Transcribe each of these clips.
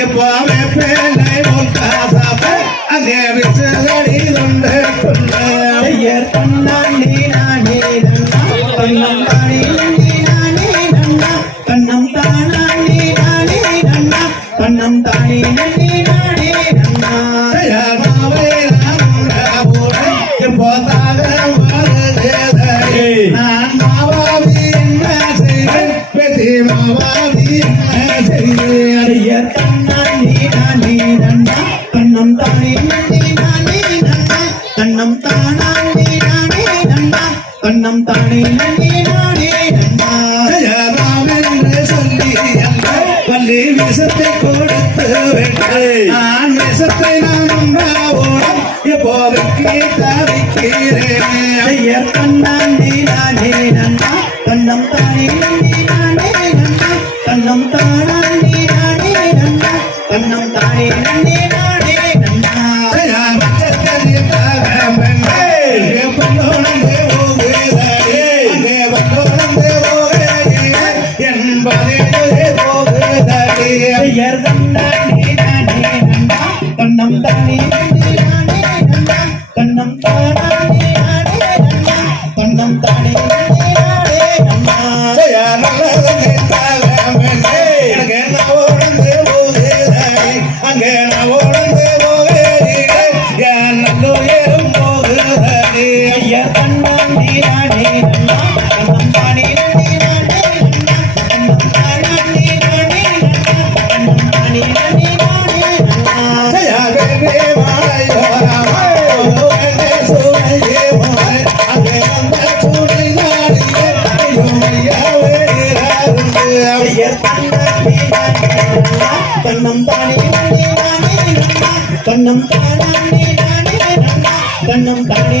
If I may play, I won't pass up. அங்கே விசகடி கொண்டு ஐயர் தன்னாண்டி நானே தன்னா தன்னம் தானே நானே தன்னா தன்னம் தானாண்டி போதாக உண்டாவோம் எப்போதைக்கு தவிக்கிறேன் ஐயர் கண்ணாண்டி நானே நன்னா கண்ணம் தானே நந்தி நானே நன்னா கண்ணம் தானாண்டி நானே நன்னா கண்ணம் தானே நந்தி நானே கண்ணம் தானே கண்ணம் தானே ஐயா கண்ணாண்டி நாடே நல்லா கண்ணம் தானே நானே நானே நன்னா கண்ணம் தானே நானே கண்ணம் தானே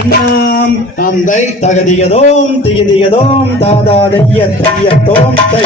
நன்னாம் தந்தை தகதியதோம் திகதியதோம் தாதா தைய தையத்தோம் தை